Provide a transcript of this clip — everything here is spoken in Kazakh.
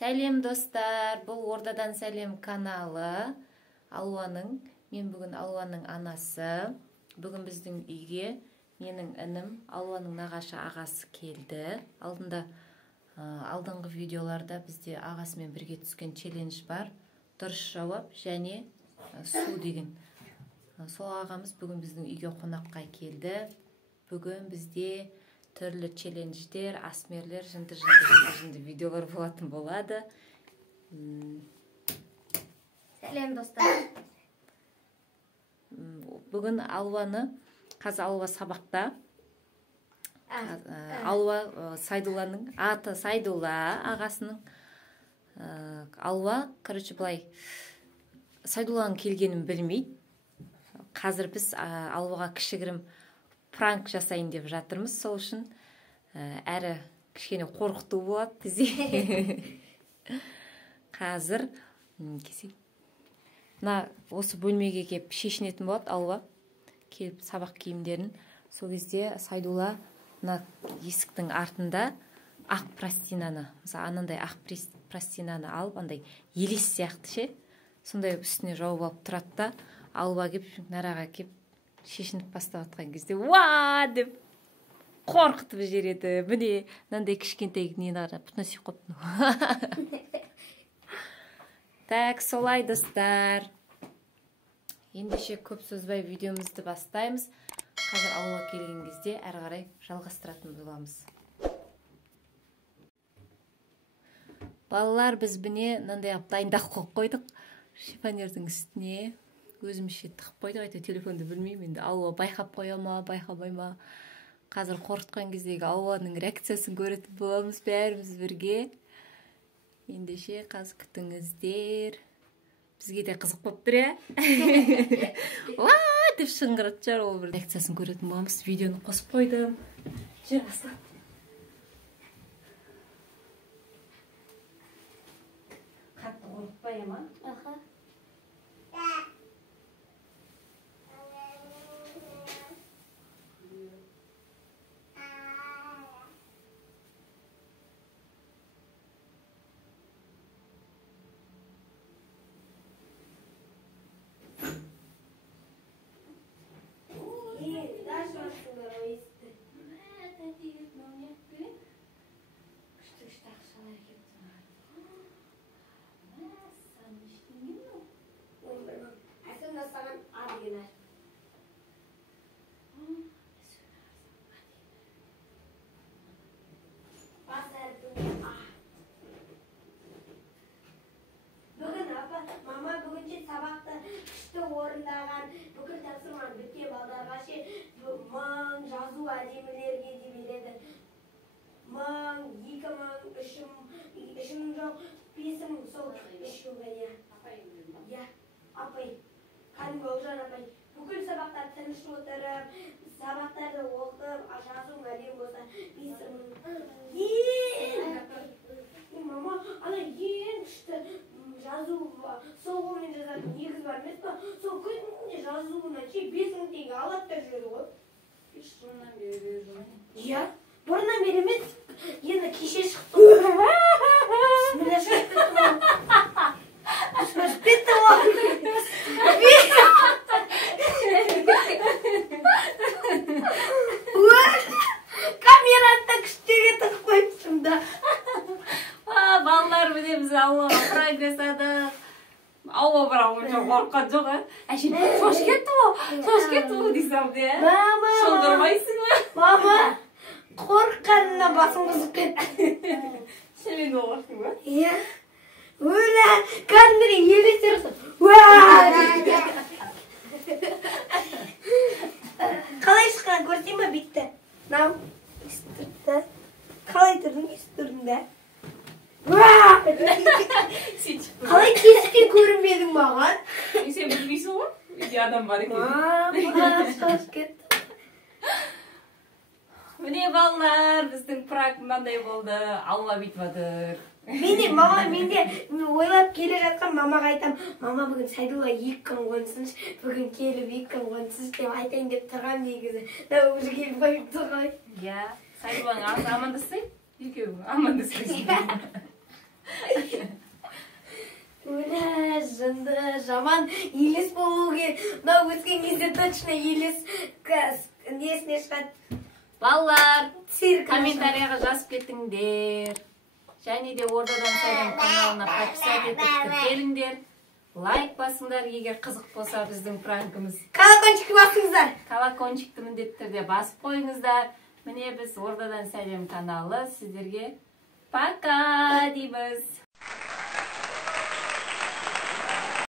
Сәлем достар, бұл Ордадан сәлем каналы. Мен бүгін Алуаның анасы. Бүгін біздің үйге менің інім Алуаның нағашы ағасы келді. Алдыңғы видеоларда бізде ағасымен бірге түскен челлендж бар. Дұрыс жауап және су деген. Сол ағамыз бүгін біздің үйге қонаққа келді. Бүгін бізде түрлі челлендждер, асмерлер, жынды видеолар болатын болады. Сәлем достар. Бүгін Алуаны, қазір Алуа сабақта. Алуа Сайдулланың аты Сайдулла ағасының. Алуа, былай, Сайдулланың келгенін білмейді. Қазір біз Алуаға кішігірім пранк жасайын деп жатырмыз, сол үшін әрі кішкене қорқыту болады бізде. Қазір осы бөлмеге келіп шешінетін болады Алуа, келіп сабақ киімдерін. Сол кезде Сайдулла есіктің артында ақ пластинаны, анандай ақ пластинаны алып, андай елес сияқты ше, сондай үстіне жауып алып тұрады да, Алуа келіп нараға келіп шешініп бастап атқан кезде «Ва!» деп қорқытып жібереді. Міне мынандай кішкентай нені қарап пұтынасып қойыпты. Так, солай достар. Ендеше көп сөзбай видеомызды бастаймыз. Қазір Алуа келген кезде әрі қарай жалғастыратын боламыз. Балалар, біз міне мынандай дайындап қойдық. Шифонердің үстіне өзімізше тығып қойдық, айта телефонды білмеймін, енді Алуа байқап қоя ма, байқамай ма. Қазір қорқытқан кездегі Алуаның реакциясын көретін боламыз бәріміз бірге. Ендеше қазір күтіңіздер. Бізге де қызық болып тұр, иә? «Ва!» деп шыңғырып жатыр, ол бір реакциясын көретін боламыз. Видеоны қосып қойдым. Жер баста. Қатты қорқытпай ма? Аха. Орындаған бүкіл тапсырманы біткен балдарға мың жазу әдемілерге де береді. 1000, 2000, 3000 жоқ, 5000 сол 3 жылға не? Я, апай, кәдімгі Олжан апай. Бүкіл сабақтар тыныш отырып, сабақтарды оқып, жазу әдем болса 5000. Мама, ана ең күшті жазу сол қолмен жазатын негіз бар емес па? Сол күнде жазуына 5000 теңге алады да жүреді ғой. Бұрыннан бері беріп жүрмін. Иә, бұрыннан бері емес, енді кеше шықты. Бісміллә, шығып кетті ғой. Шығып кетті ғой. Камераны да күштеге тығып қойыпсың да. Балалар, міне біз Алуаға пранк жасадық. Алуа бірақ онша қорыққан жоқ, әшейін шошып кетті ғой дейсің бе? Мама! Шондырмайсың ба? Мама! Қорыққанына басым бұзып кетті. Шемен қорықтың ба? Иә. Өлә! Кәдімгідей елестер ұқсын. Уә! Қалай шыққан көрсей ма битті? Нау, естірді. Қалай тұрдың, естірдің да? Қалай кесікке көрінбедің маған? Сен білмейсің ғой? Үйде адам бар екен. Бұдан шығып кетті. Міне балалар, біздің пранк мынандай болды. Алуа бүйтіп жатыр. Менде ойлап келе жатқан мамаға айтам. Мама, бүгін Сайдулла 2 күн қонсыншы, бүгін келіп 2 күн қонсыншы деп айтайын деп тұрған негізі. Уже келіп қойыпты ғой. Иә, Сайдулланың ағасы амандасай, екеуі амандасайсың. Мына жынды жаман елес болу керек. Мынау өскен кезде точно елес несіне шығады. Балалар, Цирк. комментарияға жазып кетіңдер. Және де Ордадан Сәлем каналына подписать етіп тіркеліңдер. Лайк басыңдар, егер қызық болса біздің пранкіміз. Колокольчикті басыңыздар. Колокольчикті міндетті түрде басып қойыңыздар. Міне біз Ордадан Сәлем каналы сіздерге пока дейміз.